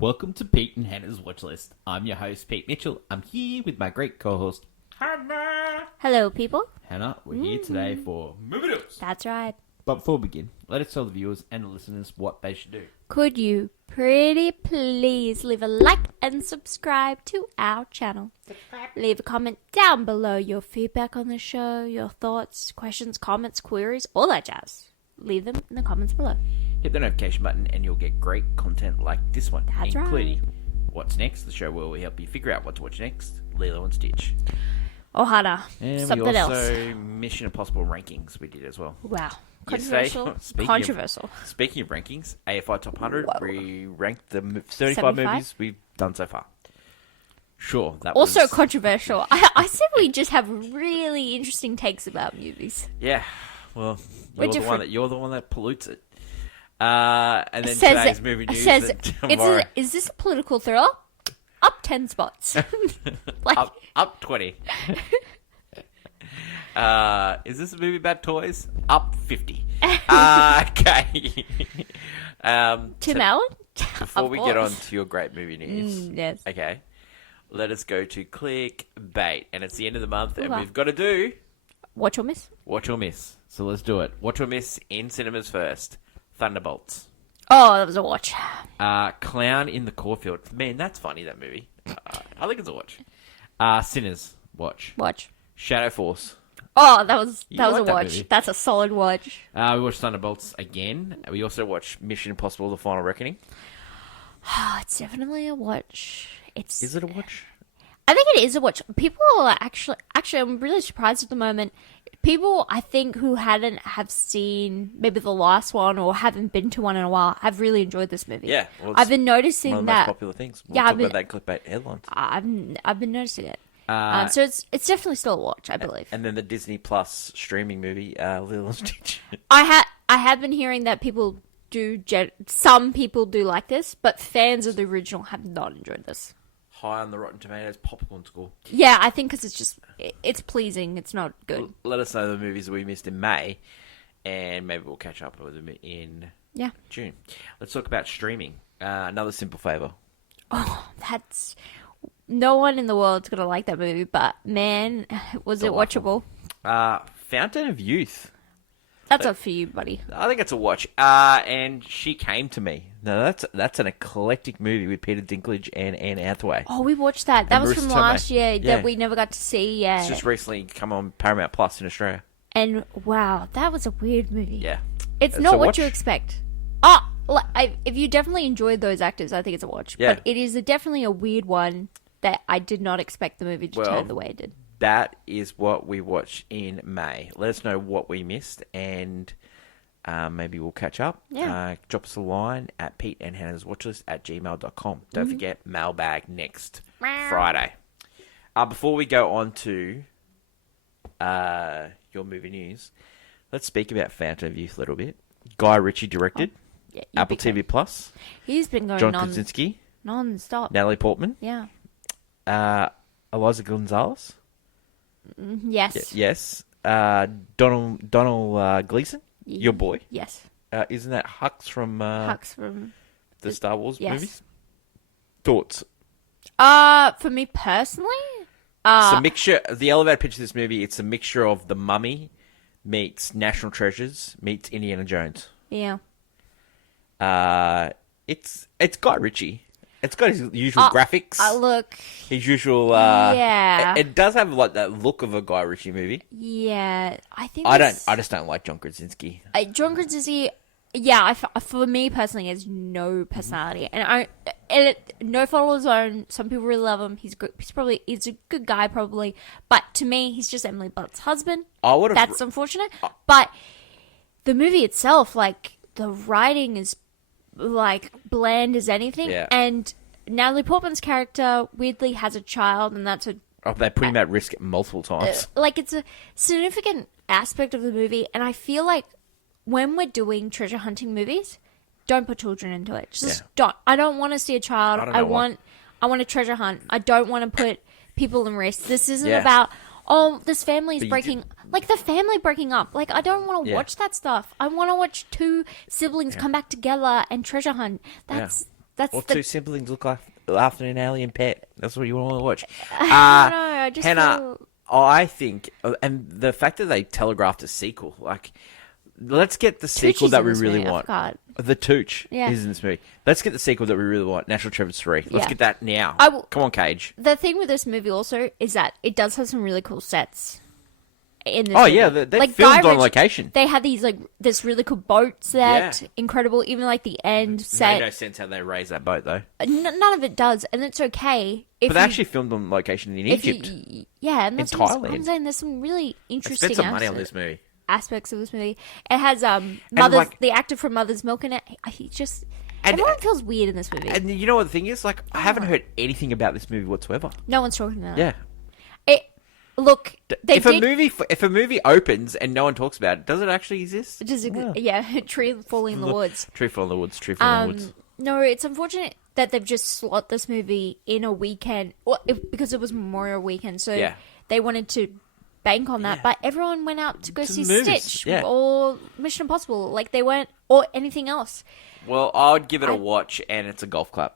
Welcome to Pete and Hannah's Watchlist. I'm your host, Pete Mitchell. I'm here with my great co-host, Hannah. Hello, people. Hannah, we're here today for Movie News. That's right. But before we begin, let us tell the viewers and the listeners what they should do. Could you pretty please leave a like and subscribe to our channel? Leave a comment down below, your feedback on the show, your thoughts, questions, comments, queries, all that jazz. Leave them in the comments below. Hit the notification button and you'll get great content like this one, That's including right. What's Next, the show where we help you figure out what to watch next, Lilo and Stitch. Oh, Hannah. And Something we also else. Mission Impossible rankings we did as well. Wow. Yesterday, Controversial. Speaking of rankings, AFI Top 100, Whoa. we ranked the 35 75? movies we've done so far. Sure, that Also was... controversial. I said we just have really interesting takes about movies. Yeah, well, We're you're different. you're the one that pollutes it. And then Says today's it- movie news. says, that tomorrow, is this a political thriller? Up 10 spots. Like, up 20. Is this a movie about toys? Up 50. Okay. Tim Allen? Before Of we get on course. to your great movie news, Yes. okay, let us go to clickbait. And it's the end of the month, and Ooh. we've got to do Watch or miss? Watch or Miss. So let's do it. Watch or Miss in cinemas first. Thunderbolts. Oh, that was a watch. Clown in the Cornfield. Man, that's funny, that movie. I think it's a watch. Sinners. Watch. Watch. Shadow Force. Oh, that was You a like that watch. movie. That's a solid watch. We watched Thunderbolts again. We also watched Mission Impossible: The Final Reckoning. Oh, it's definitely a watch. Is it a watch? I think it is a watch. People are actually, I'm really surprised at the moment. People, I think, who have seen maybe the last one or haven't been to one in a while, have really enjoyed this movie. Yeah. Well, I've been noticing one of the most that. popular things. We'll Yeah, talk I've been- about that clickbait headlines. I've been noticing it. So it's definitely still a watch, I believe. And then the Disney Plus streaming movie, Lilo and Stitch. I have been hearing that people some people do like this, but fans of the original have not enjoyed this. High on the Rotten Tomatoes popcorn score. Yeah, I think because it's pleasing. It's not good. Let us know the movies that we missed in May, and maybe we'll catch up with them in Yeah. June. Let's talk about streaming. Another simple favor. Oh, that's... No one in the world's going to like that movie, but man, was it Delightful. watchable. Fountain of Youth. That's up for you, buddy. I think it's a watch. And She Came to Me. Now that's an eclectic movie with Peter Dinklage and Anne Hathaway. Oh, we watched that. That And was Marissa from Tomei. last year Yeah. that we never got to see yet. It's just recently come on Paramount Plus in Australia. And wow, that was a weird movie. Yeah. It's It's not a what watch. you expect. If you definitely enjoyed those actors, I think it's a watch. Yeah. But it is definitely a weird one that I did not expect the movie to turn the way it did. That is what we watched in May. Let us know what we missed, and maybe we'll catch up. Yeah. Drop us a line at peteandhannahswatchlist@gmail.com. Don't forget, mailbag next Friday. Before we go on to your movie news, let's speak about Fountain of Youth a little bit. Guy Ritchie directed. Yeah, Apple TV Plus. He's been going John on Krasinski. non-stop. Natalie Portman. Yeah. Eliza Gonzalez. Yes. Yes. Donald Gleason. Your boy. Yes. Isn't that Hux from Hux from... the Star Wars Yes. movies? Thoughts? For me personally, It's a mixture. The elevator pitch of this movie, it's a mixture of The Mummy meets National Treasures meets Indiana Jones. yeah. It's Guy Ritchie. It's got his usual graphics. Look, His usual. Yeah. It does have like that look of a Guy Ritchie movie. yeah, I think I this- just don't like John Krasinski. John Krasinski, yeah, for me personally, has no personality, and no fault of his own. Some people really love him. He's good. He's a good guy, probably, but to me, he's just Emily Blunt's husband. I would have. That's unfortunate. But the movie itself, like the writing is like bland as anything, Yeah. and Natalie Portman's character weirdly has a child, and that's They put him at risk multiple times. like it's a significant aspect of the movie, and I feel like when we're doing treasure hunting movies, don't put children into it. Just don't. I don't want to see a child. I want a treasure hunt. I don't want to put people in risk. This isn't about this family's breaking like the family breaking up. Like I don't want to watch that stuff. I want to watch two siblings come back together and treasure hunt. That's That's Or the... two siblings look like after an alien pet. That's what you want to watch. I don't know. I just Hannah, feel... I think, and the fact that they telegraphed a sequel, like, let's get the sequel is that in we this really movie, I want. forgot. The Tooch Yeah. is in this movie. Let's get the sequel that we really want. National Treasure 3. Let's Yeah. get that now. Come on, Cage. The thing with this movie also is that it does have some really cool sets. In this Oh movie. yeah, they like filmed Guy on Ritchie, location. They had these like this really cool boat set, incredible. Even like the end set. Made no sense how they raised that boat though. None of it does, and it's okay. But they actually filmed on location in Egypt. Yeah, and that's in what Thailand. I'm saying. There's some really I interesting spent some money on this movie. aspects of this movie. It has Mother's like- the actor from Mother's Milk in it. He just everyone feels weird in this movie. And you know what the thing is? Like, I haven't heard anything about this movie whatsoever. No one's talking about it. Yeah. Look, they If a movie opens and no one talks about it, does it actually exist? Yeah, tree falling in the woods. Tree fall in the woods. Tree fall in the woods. No, it's unfortunate that they've just slot this movie in a weekend, because it was Memorial Weekend, so Yeah. they wanted to bank on that. Yeah. But everyone went out to go To see movies, Stitch yeah. or Mission Impossible, like they weren't, or anything else. Well, I would give it a watch, and it's a golf club.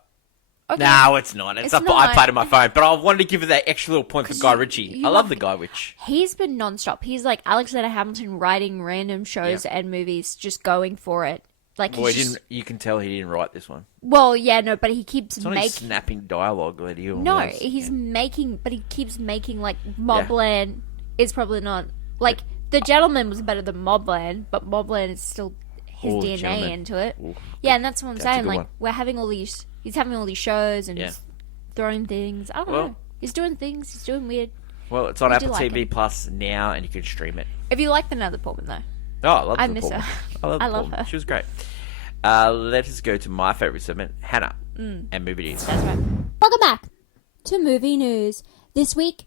Okay. No, it's not. It's It's a not. iPad on my phone, but I wanted to give it that extra little point for Guy Ritchie. you I love love- the Guy Ritchie. He's been nonstop. He's like Alexander Hamilton writing random shows and movies, just going for it. Like Well, he's just, you can tell he didn't write this one. well, yeah, no, but he keeps It's only making. snapping dialogue that he No, always- he's making, but he keeps making like Mobland is probably not like The Gentleman was better than Mobland, but Mobland is still his Ooh, DNA Gentleman. into it. Ooh, Yeah, and that's what I'm that's a saying. good Like one. we're having all these, he's having all these shows and Yeah. he's throwing things. I don't Well- know. He's doing things. He's doing weird. Well, it's on I do Apple like TV him. Plus now, and you can stream it. If you like the Natalie Portman though, Oh, I love I the miss Portman. her. I love I the love Portman. her. She was great. Let us go to my favourite segment, Hannah, and movie news. that's right. Welcome back to Movie News. This week,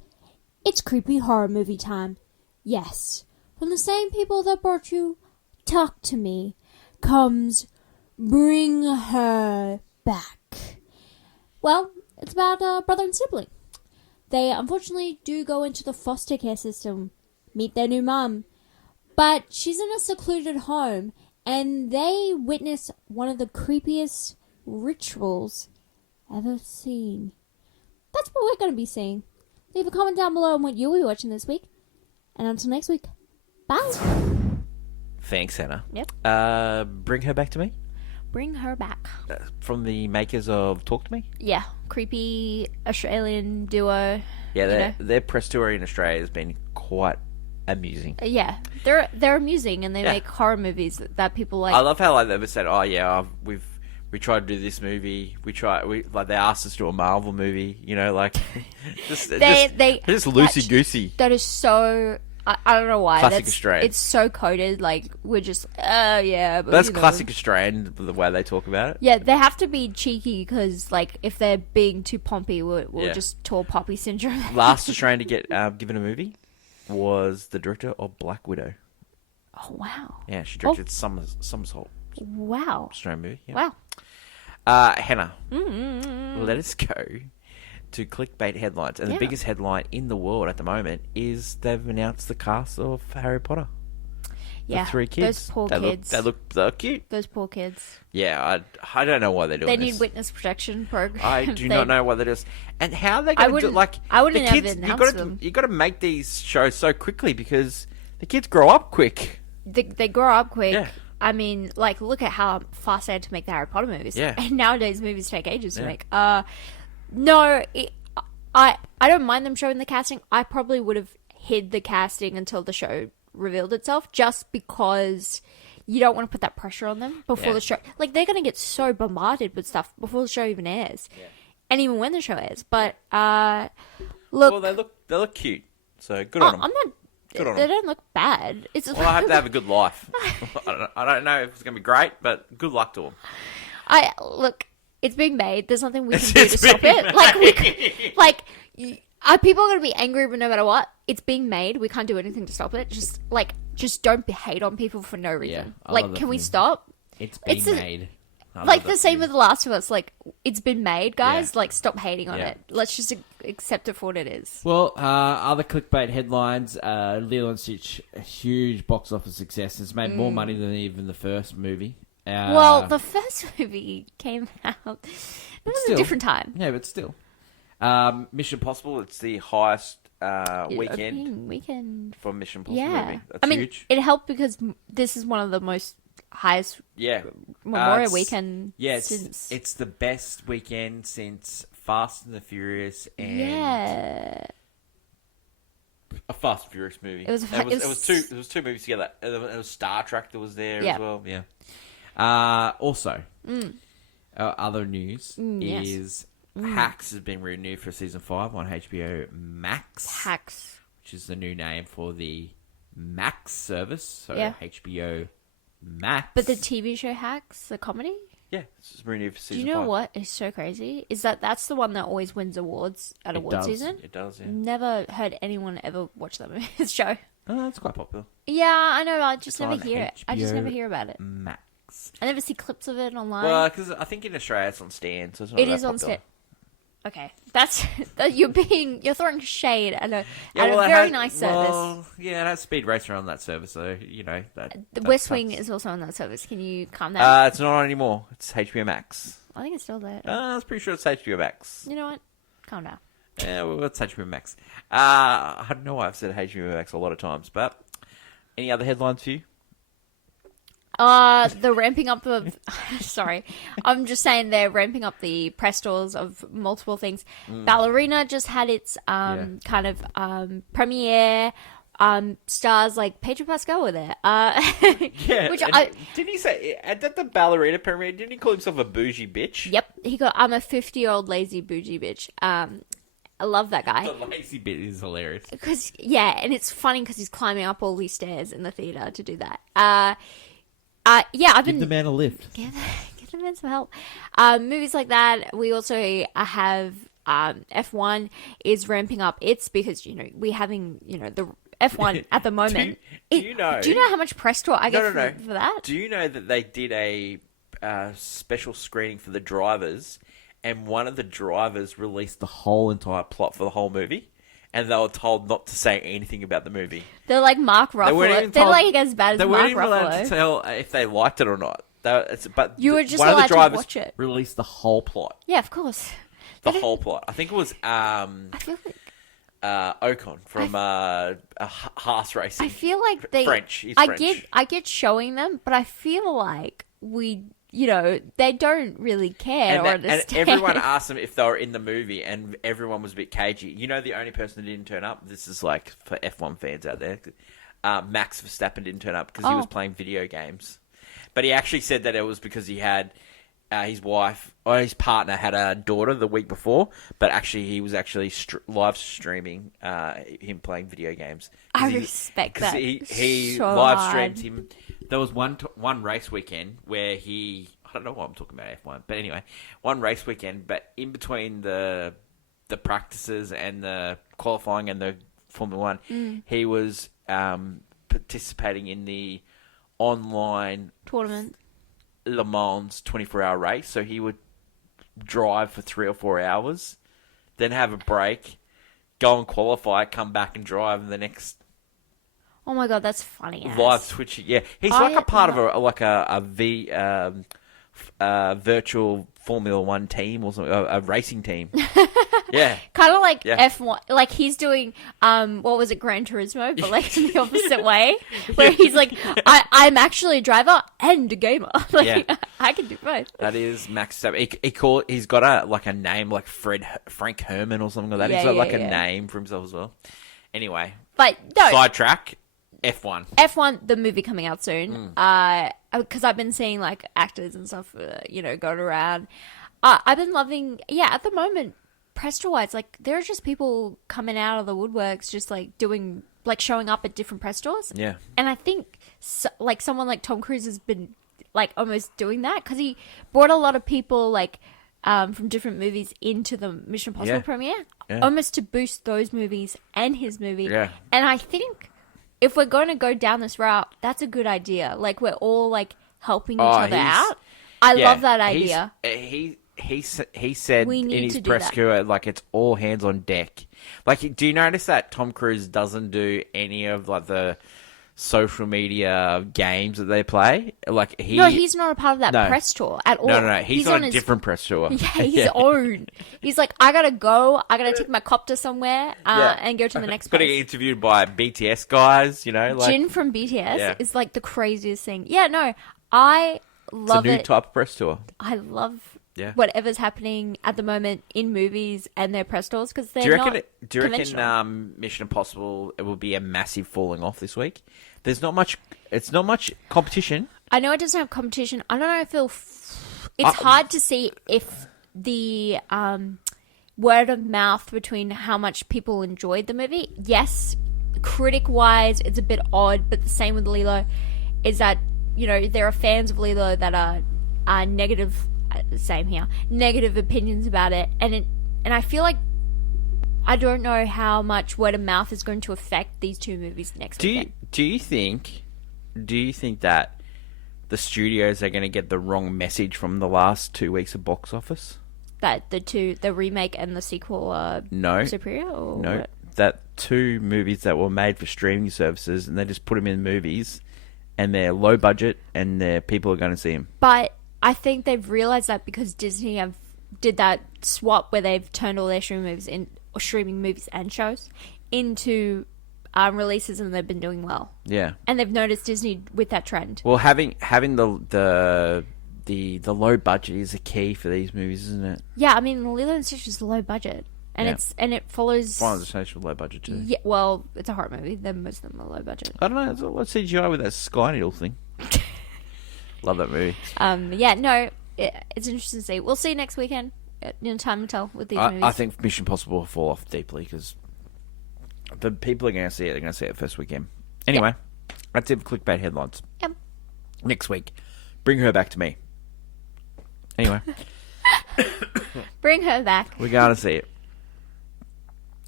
it's creepy horror movie time. Yes, from the same people that brought you Talk to Me comes Bring Her Back. Well, it's about a brother and sibling. They unfortunately do go into the foster care system, meet their new mum, but she's in a secluded home and they witness one of the creepiest rituals ever seen. That's what we're going to be seeing. Leave a comment down below on what you'll be watching this week. And until next week, bye. Thanks, Hannah. Yep. Bring Her Back to Me, Bring Her Back. from the makers of Talk to Me. Yeah, creepy Australian duo. Yeah, their press tour in Australia has been quite amusing. Yeah, they're amusing and they Yeah. make horror movies that people like. I love how like they've said, "Oh yeah, we tried to do this movie. We like they asked us to do a Marvel movie. You know, like just loosey goosey." That is so. I don't know why. Classic That's Australian. It's so coded. Like we're just. Yeah. But, That's you know. classic Australian, the way they talk about it. Yeah, they have to be cheeky because, like, if they're being too pompy, we'll Yeah. just tall poppy syndrome. Last Australian to get given a movie was the director of Black Widow. Oh wow! Yeah, she directed Somersault, Wow! Australian movie. Yeah. Wow! Hannah, let us go to clickbait headlines. And the biggest headline in the world at the moment is they've announced the cast of Harry Potter. Yeah, The 3 kids. those poor kids. They look cute. Those poor kids. Yeah, I don't know why they're doing They this. need witness protection program. I do not know why they're just and how they going to do wouldn't- like I wouldn't the have kids. announced them. You got to make these shows so quickly because the kids grow up quick. They grow up quick. Yeah. I mean, like, look at how fast they had to make the Harry Potter movies. Yeah. And nowadays, movies take ages to Yeah. make. No, I don't mind them showing the casting. I probably would have hid the casting until the show revealed itself, just because you don't want to put that pressure on them before Yeah. the show. Like, they're going to get so bombarded with stuff before the show even airs. Yeah. And even when the show airs. But, look. Well, they look cute, so good Oh, on them. I'm not. Good on They 'em. don't look bad. It's Well, I hope they have a good life. I don't know if it's going to be great, but good luck to them. Look. It's being made. There's nothing we can do It's to stop being it. People are gonna be angry, but no matter what, it's being made. We can't do anything to stop it. Just don't hate on people for no reason. I love that Can we thing. stop? It's being It's a- made. I love Like that the same thing. with The Last of Us. Like, it's been made, guys. Yeah. Like, stop hating on Yeah. it. Let's just accept it for what it is. Well, other clickbait headlines. Lilo and Stitch, a huge box office success. It's made more money than even the first movie. Well, the first movie came out. It was a different time. Yeah, but still. Mission Impossible. It's the highest weekend Weekend for Mission Impossible movie. That's I mean, huge. it helped because this is one of the most highest Memorial weekend since. It's the best weekend since Fast and the Furious and a Fast and Furious movie. It was two movies together. It was Star Trek that was there as well. Yeah. Also, other news is Hacks has been renewed for season 5 on HBO Max. Hacks, which is the new name for the Max service. So HBO Max. But the TV show Hacks, the comedy. Yeah, it's renewed for season 5. Do you know what is so crazy? Is that's the one that always wins awards at award season? It does, yeah. Never heard anyone ever watch that show. Oh, it's quite popular. Yeah, I know. I just never hear it. I just never hear about it. Max. I never see clips of it online. Well, because I think in Australia it's on Stan, so it's not it is on Stan. Okay, you're throwing shade at a very nice service. Well, yeah, it has Speed Racer on that service, so The West Wing is also on that service. Can you calm down? It's not on anymore. It's HBO Max. I think it's still there. I was pretty sure it's HBO Max. You know what? Calm down. Yeah, well, it's HBO Max. I don't know why I've said HBO Max a lot of times, but any other headlines for you? The ramping up of... Sorry. I'm just saying they're ramping up the press tours of multiple things. Ballerina just had its kind of premiere. Stars like Pedro Pascal were there. Which didn't he say... At the Ballerina premiere, didn't he call himself a bougie bitch? Yep. He got, I'm a 50-year-old lazy bougie bitch. I love that guy. The lazy bit is hilarious. And it's funny because he's climbing up all these stairs in the theatre to do that. I've been... Give the man a lift. Give the man some help. Movies like that. We also have F1 is ramping up. It's because, we're having, the F1 at the moment. Do you know how much press tour I get for that? Do you know that they did a special screening for the drivers, and one of the drivers released the whole entire plot for the whole movie? And they were told not to say anything about the movie. They're like Mark Ruffalo. They're like as bad as Mark Ruffalo. They weren't even allowed to tell if they liked it or not. But you were just allowed to watch it. Released the whole plot. Yeah, of course. The whole plot. I think it was I feel like Ocon from Haas Racing. I feel like they French. He's French. I get showing them, but I feel like they don't really care or understand. And everyone asked them if they were in the movie, and everyone was a bit cagey. The only person that didn't turn up, this is like for F1 fans out there, Max Verstappen didn't turn up because he was playing video games. But he actually said that it was because he had his wife, or his partner had a daughter the week before, but actually he was actually live streaming him playing video games. I respect that. He so live streamed him. There was one race weekend where I don't know why I'm talking about F1, but anyway, one race weekend, but in between the practices and the qualifying and the Formula 1, he was participating in the online tournament Le Mans 24-hour race. So he would drive for 3 or 4 hours, then have a break, go and qualify, come back and drive the next. Oh my god, that's funny. Live switching, yeah. He's like a part of a virtual Formula 1 team or something, a racing team. Yeah. Kind of like F1, like he's doing, what was it, Gran Turismo, but like in the opposite way, where he's like, I'm actually a driver and a gamer. I can do both. That is Max Verstappen. He's got a name like Frank Herman or something like that. He's got a name for himself as well. Anyway. But no. Sidetrack. F1. F1, the movie coming out soon. Because I've been seeing like actors and stuff, going around. I've been loving, at the moment, press tour wise, like there are just people coming out of the woodworks, just like doing, like showing up at different press tours. Yeah. And I think like someone like Tom Cruise has been like almost doing that because he brought a lot of people like from different movies into the Mission Impossible premiere, almost to boost those movies and his movie. Yeah. And I think if we're going to go down this route, that's a good idea. Like, we're all, like, helping each other out. I love that idea. He said in his press tour, like, it's all hands on deck. Like, do you notice that Tom Cruise doesn't do any of, like, the social media games that they play. Like No, he's not a part of that No. press tour at all. No. He's on a his different press tour. Yeah, his own. He's like, I gotta go. I gotta take my copter somewhere and go to the next Got to place. get interviewed by BTS guys, you know. Like, Jin from BTS Yeah. is like the craziest thing. Yeah, no, I it's a love new it. type of press tour. I love Yeah. whatever's happening at the moment in movies and their press tours because they're Do you not reckon? conventional. Mission Impossible it will be a massive falling off this week? There's not much. It's not much competition. I know it doesn't have competition. I don't know if it's hard to see if the word of mouth between how much people enjoyed the movie. Yes, critic-wise, it's a bit odd, but the same with Lilo is that, you know, there are fans of Lilo that are negative. Same here. Negative opinions about it, and I feel like I don't know how much word of mouth is going to affect these two movies next weekend. Do you think that the studios are going to get the wrong message from the last 2 weeks of box office? That the remake and the sequel are No. superior? Or No, what? that 2 movies that were made for streaming services and they just put them in movies and they're low budget and people are going to see them. But I think they've realized that because Disney did that swap where they've turned all their streaming movies and shows into releases, and they've been doing well. Yeah. And they've noticed Disney with that trend. Well, having the low budget is a key for these movies, isn't it? Yeah, I mean, Lilo and Stitch is low budget, and it follows. Final Destination low budget too. Yeah, well, it's a horror movie. Then most of them are low budget. I don't know. It's a lot of CGI with that Sky Needle thing. Love that movie. Yeah, no, it's interesting to see. We'll see next weekend. Time to tell with these movies. I think Mission Impossible will fall off deeply because the people are going to see it. They're going to see it first weekend. Anyway, that's it for clickbait headlines. Yep. Next week, bring her back to me. Anyway, Bring her back. we're going to see it.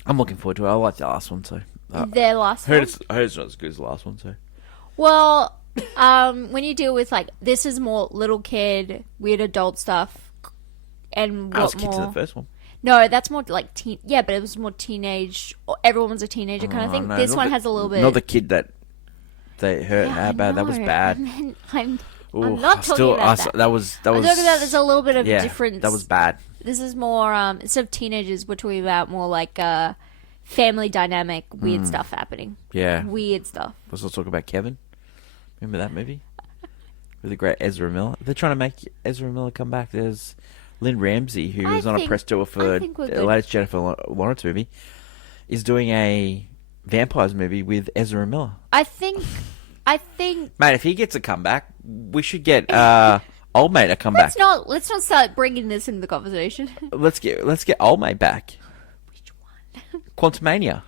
I'm looking forward to it. I like the last one too. Their last I heard one. it's not as good as the last one too. Well, when you deal with, like, this is more little kid, weird adult stuff, and I was what kicked to more... the first one. No, that's more like teen... Yeah, but it was more teenage... Or everyone was a teenager kind of thing. No, This not one the- has a little bit... Not the kid that they hurt. Yeah, I bad. That was know. bad. I'm Ooh, not talking about that. That was. I'm talking about there's a little bit of difference. That was bad. This is more... instead of teenagers, we're talking about more like family dynamic, weird stuff happening. Yeah. Weird stuff. Let's not talk about Kevin. Remember that movie? With the great Ezra Miller. They're trying to make Ezra Miller come back. There's Lynn Ramsey, who was on a press tour for I think we're the good. latest Jennifer Lawrence movie, is doing a vampires movie with Ezra Miller. I think... Mate, if he gets a comeback, we should get old mate a comeback. Let's not start bringing this into the conversation. Let's get old mate back. Which one? Quantumania.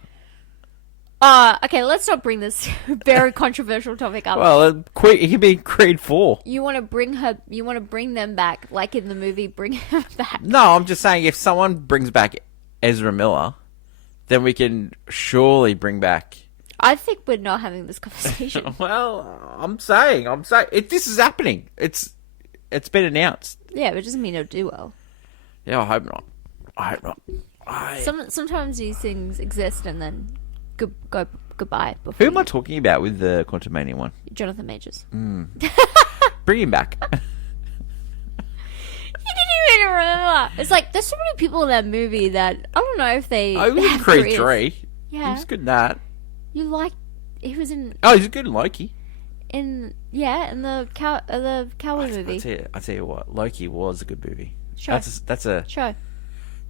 Okay, let's not bring this very controversial topic up. Well, it can be Creed 4. You want to bring them back, like in the movie, bring them back. No, I'm just saying if someone brings back Ezra Miller, then we can surely bring back... I think we're not having this conversation. Well, I'm saying, this is happening. It's been announced. Yeah, but it doesn't mean it'll do well. Yeah, I hope not. Sometimes these things exist and then goodbye. Before Who am I talking about with the Quantumania one? Jonathan Majors. Bring him back. You didn't even remember. It's like there's so many people in that movie that I don't know if they. Oh, he was in have Creed careers. 3. Yeah, He was good in that. you like. He was in Oh, he's good in Loki. in the cowboy movie. I tell you what, Loki was a good movie. Sure. That's a... Show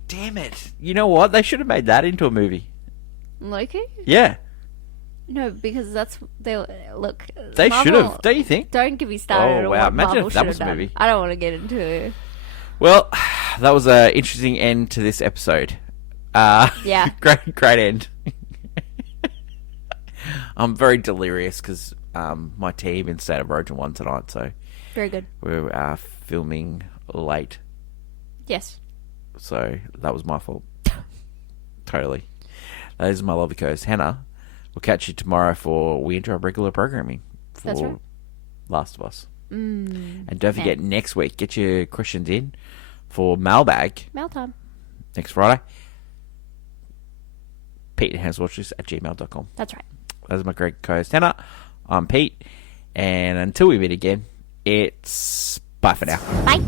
Damn it. You know what? They should have made that into a movie. Loki. Yeah. No, because they look. They Marvel- should have. Don't you think? Don't get me started. Oh, on wow. what Imagine Marvel if that should was have a done. movie. I don't want to get into it. Well, that was an interesting end to this episode. Yeah. Great end. I'm very delirious because my team in State of Origin won tonight, so Very good. we're filming late. Yes. So that was my fault. Totally. That is my lovely co-host, Hannah. We'll catch you tomorrow for we enjoy regular programming for That's right. Last of Us. And don't forget, next week, get your questions in for Mailbag Mail time. next Friday. Pete and Hannah's Watchlist at gmail.com. That's right. That is my great co-host, Hannah. I'm Pete. And until we meet again, it's bye for now. Bye.